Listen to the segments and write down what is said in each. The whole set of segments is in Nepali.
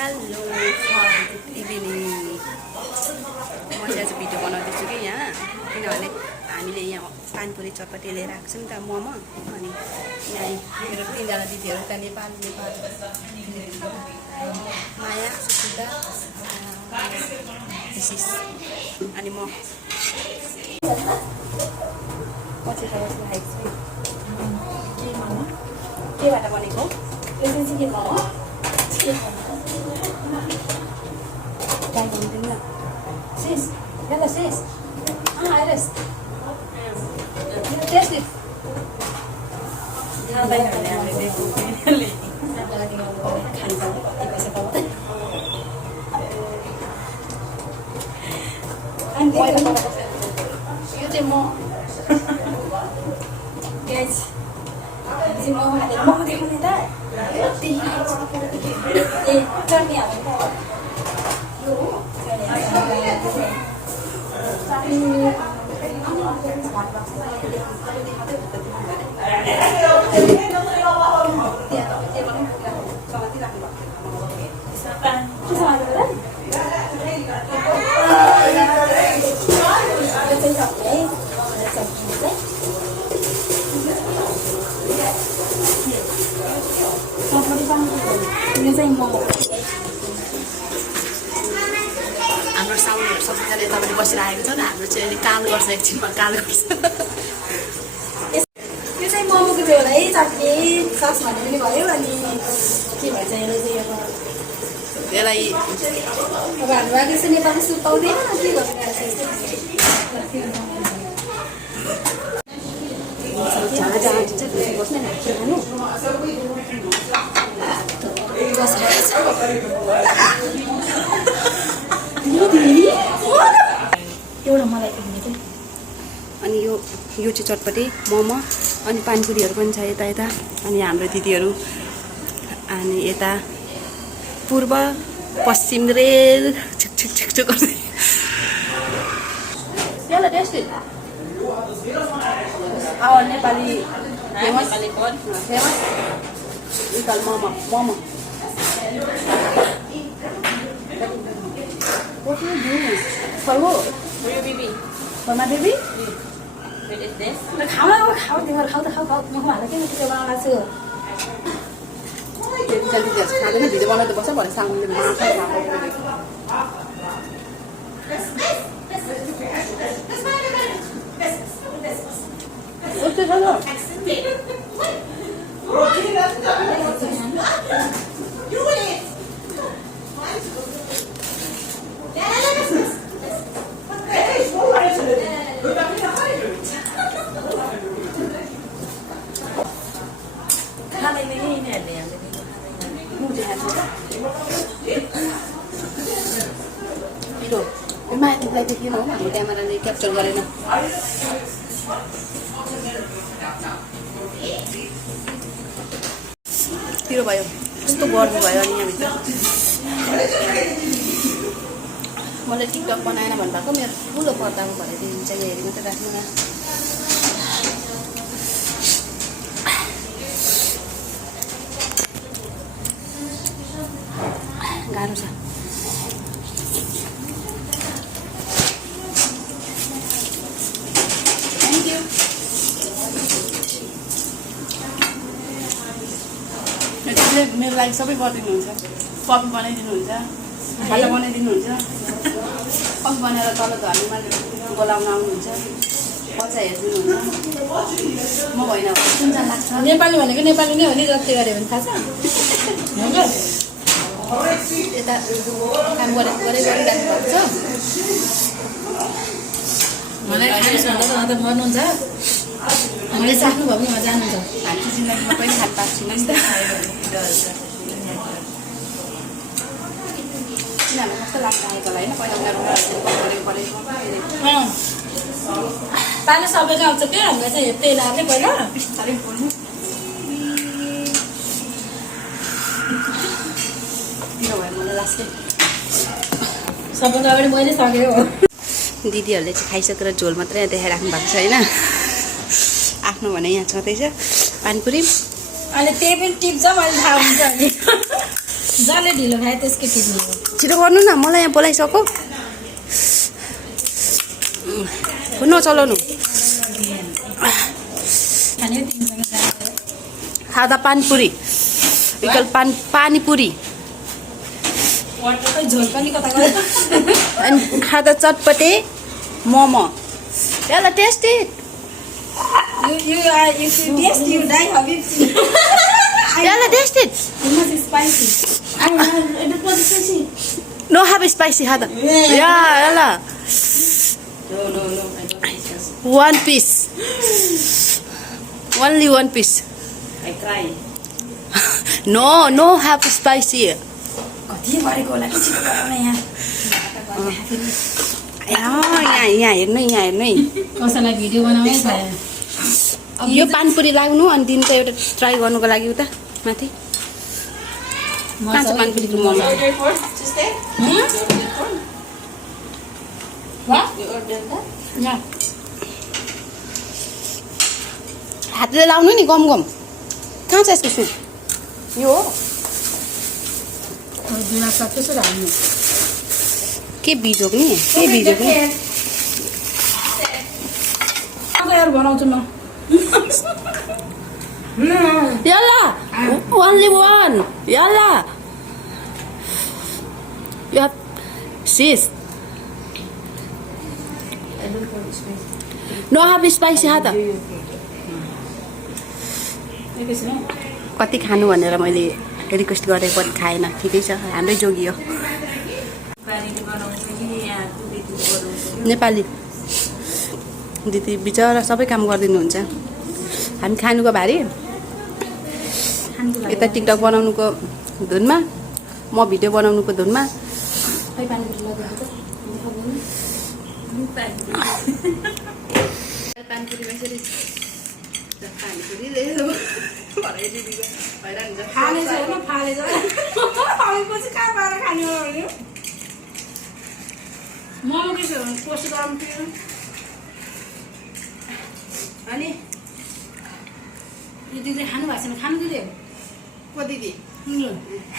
हेलो इभिनिङ म चाहिँ आज भिडियो बनाउँदैछु कि यहाँ किनभने हामीले यहाँ पानीपुरी चटपटी लिएर आएको छौँ नि त मोमो अनि यहाँ मेरो तीनजना दिदीहरू त नेपाल माया सुसिता अनि म चाहिँ केबाट बनेको चिकन मोमो ट्राई गर्दैन sis yalla sis iris taste it guys si mo देखुने त चटनी हाल्नु हाम्रो साउन्डहरू सबैजनाले तपाईँले बसिरहेको छ नि हाम्रो चाहिँ अलिक कालो गर्छ एकछिनमा कालो गर्छ यो चाहिँ मोमोको थियो होला है चटनी सस भन्ने पनि भयो अनि के भन्छ यसलाई अब हाम्रो अहिले चाहिँ नेपाली सुप पाउँदैन के गर्नु एउटा मलाई अनि यो चाहिँ चटपटी मोमो अनि पानीपुरीहरू पनि छ यता यता अनि हाम्रो दिदीहरू अनि यता पूर्व पश्चिम रेल छिक छिक छिक छिक गर्दै Nepali momo momo What do you do? For who? For your baby. For my baby? What is this? खाऊ खाँदैन भिडियो बनाउँदै बस्छ भने साउन्डले मान्छेलाई देखिएन हो हाम्रो क्यामेराले क्याप्चर गरेन पिरो भयो कस्तो गर्नु भयो अनि यहाँभित्र मलाई टिकटक बनाएन भन्नुभएको मेरो ठुलो पर्दामा भनिदिनुहुन्छ यहाँ हेरी मात्रै राख्नु न गाह्रो छ मेरो लागि सबै गरिदिनुहुन्छ कफी बनाइदिनुहुन्छ खाजा बनाइदिनुहुन्छ कफी बनाएर तल घरमा बोलाउन आउनुहुन्छ बच्चा हेरिदिनुहुन्छ म होइन सुन्छ लाग्छ नेपाली भनेको नेपाली नै हो नि जति गऱ्यो भने थाहा छ यता काम गरिराख्नु भएको छ मलाई त गर्नुहुन्छ हामीले साख्नु भयो भने जानुहुन्छ हाम्रो जिन्दगीमा पनि खानु पाएको छैन नि त किनभने कस्तो लाग्छ आएको होइन पहिला पानी सबैको आउँछ क्या हामीलाई चाहिँ हेप्दै लाग्ने पहिला बिस्तारै बोल्नु त्यो भयो मलाई लाग्छ सबैको अगाडि मैले सकेको हो दिदीहरूले चाहिँ खाइसकेर झोल मात्रै देखाइराख्नु भएको छ होइन आफ्नो भने यहाँ छँदैछ पानीपुरी अनि त्यही पनि टिप्छ मैले थाहा हुन्छ नि जसले ढिलो खाए त्यसकै टिप्ने हो। छिटो गर्नु न, मलाई यहाँ बोलाइसक्यो। नचलाउनु। खाने हो तिमीसँग जाने हो। खाँदा पानीपुरी विकल्प पानीपुरी वाटरकै झोल पनि कता गयो। अनि खाँदा चटपटे मोमो। यसलाई test it. If you taste, you die, Habibti. यसलाई test it. Too much spicy. I don't want spicy. No have spicy खाँदा या यसलाई No, I don't want spicy. one piece only one piece I cry. no have spicy कति गरेको होला कि छिटो गराउन यहाँ। यहाँ हेर्नु है कसैलाई भिडियो बनाउनै छ। यो पानीपुरी लाग्नु अनि दिन त एउटा ट्राई गर्नुको लागि उता माथि कहाँ छ पानीपुरीको मोमो। हातले लाउनु नि गम कहाँ छ यसको सुप। यो हो के बिजोक नि बनाउँछु म। Yalla only one yalla you have sis no have spicy hata कति खानु भनेर मैले रिक्वेस्ट गरेँ पनि खाएन। ठिकै छ हाम्रै जोगी हो नेपाली दिदी बिचरा सबै काम गरिदिनुहुन्छ। हामी खानुको भारी यता टिकटक बनाउनुको धुनमा म भिडियो बनाउनुको धुनमा। अनि यो दिदी खानु भएको छैन, खानु दिदी। को दिदी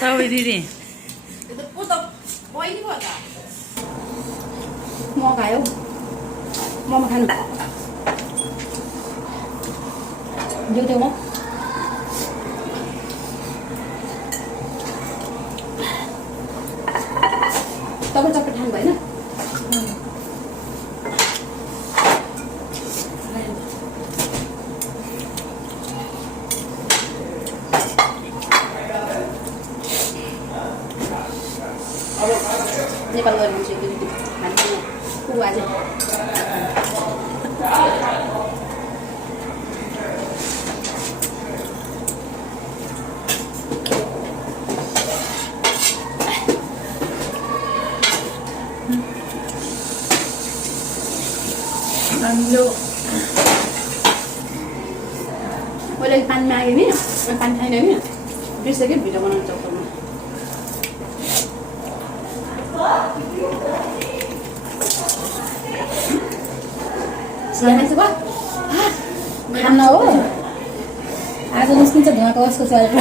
तपाईँ दिदी यो त पो त बहिनी भयो त म खायो मोमो खानु देऊ म तपाईँ चप्पे खानु भएन। नेपाल गएर मान्छे हामी को आज मैले पानी मागेँ नि पानी खाइन नि बिर्सेकै भिडियो बनाउनु चक्करमा खाना हो आज निस्किन्छ धुवाको कसको चलेर।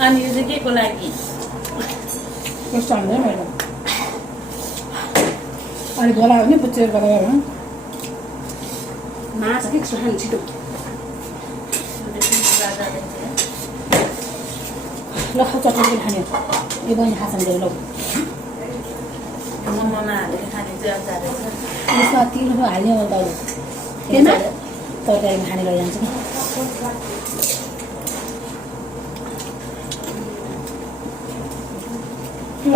अनि यो चाहिँ के को लागि कस्तो हाल्दै मैले अलिक बोलायो भने पुच्चेर गरेर मास के खानु छिटो ल चटनी खाने यो बहिनी खान्छन् गएर ल मोमोमा हालेर खाने चाहिँ अचार रहेछ। यसमा तिलहरू हाल्ने हो त केमा तरकारीमा खाने लैजान्छ नि ल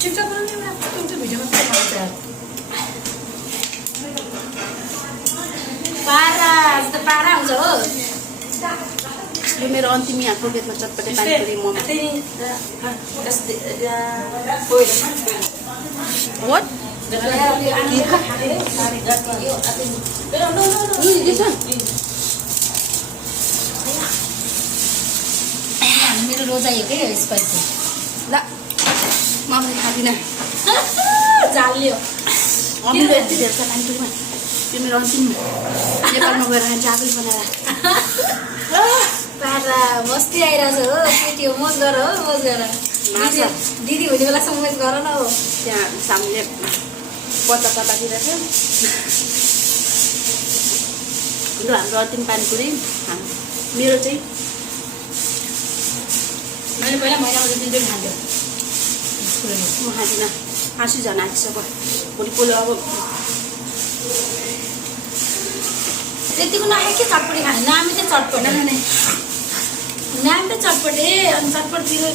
टिकटक बनाउने एउटा कुन चाहिँ भिडियोमा के खान्छ पारा त पारा हुन्छ हो। यो मेरो अन्तिम यहाँ प्रोग्रेसमा चटपटे पानीपुरी मोमो What? मेरो रोजाइ हो के स्पाइसी ल म पनि खादिनँ जालियो अमिलो यति धेरै छ पानीपुरीमा त्यो मेरो अन्तिम नेपालमा गएर चाकरी बनाएर पारा मस्ती आइरहेछ हो केटी हो मोज गर हो मोज गर दिदी हुने बेलासम्म मोज गर न हो त्यहाँ सामने कतातिर छ लु हाम्रो अन्तिम पानीपुरी मेरो चाहिँ मैले पहिला महिनामा दिन्छु खान्थ्यो म खाँदिनँ हाँसु झन् आँटिसक्यो भोलि पोलो अब त्यतिको नखाए के चटपटी खाने नामी चाहिँ चटपट नाम त चटपटे अनि चटपट पिरो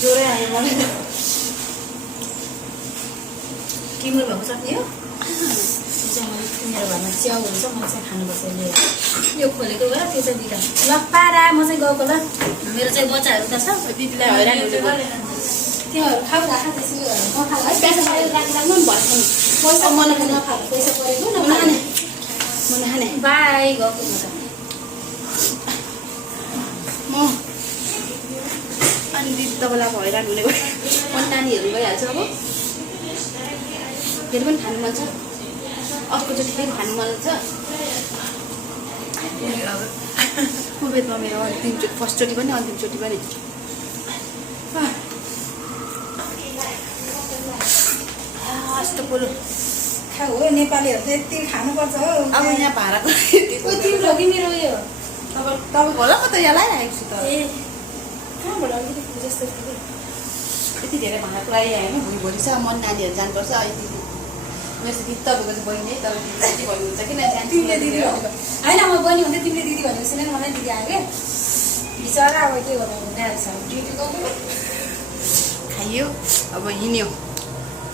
ज्वरै आयो मलाई त किम्रो भएको चटनी हो चाहिँ मैले मेरो घरमा च्याउहरू छ म चाहिँ खानुपर्छ लिएर यो खोलेको गएर त्यो चाहिँ दिँदा ल पारा म चाहिँ गएको ल मेरो चाहिँ बच्चाहरू त छ दिदीलाई हैरान हुनु त्योहरू खाऊ राख त्यसरी नखाऊ है पैसा राख्नु पनि भयो पैसा मलाई नखाऊ पैसा परेको नखाने म नखाने बाई गएको म त म अनि दिदी तपाईँलाई अब हैरान हुने भयो अनि नानीहरू गइहाल्छ अब फेरि पनि खानु मन छ अर्कोचोटि फेरि खानु मन छ कुवेतमा मेरो अन्तिमचोटि फर्स्टचोटि पनि अन्तिमचोटि पनि यस्तो पोलो खाऊ हो नेपालीहरू त यति खानुपर्छ हो अब यहाँ भाडाको तिम्रो कि मेरो यो तपाईँको होला म त यहाँ लगाइरहेको छु त ए कहाँबाट अलिकति जस्तो यति धेरै भाडा पुऱ्याइ होइन भोलि चाहिँ मन नानीहरू जानुपर्छ अहिले मेरो दिदी तपाईँको चाहिँ बहिनी है तपाईँ दिदी भन्नुहुन्छ किन तिमीले दिदी भनेको होइन म बहिनी हुँदै तिमीले दिदी भनेको सुने मलाई दिदी आयो क्या बिचरा अब के गर्नु हुँदैरहेको छ ड्युटी गएको खाइयो अब हिँड्यो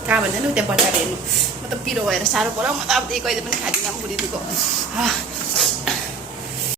कहाँ भन्दा नि त्यहाँ बजार हेर्नु म त पिरो भएर साह्रो पऱ्यो म त अब त्यही कहिले पनि खाँदिनँ बुढी दिदीको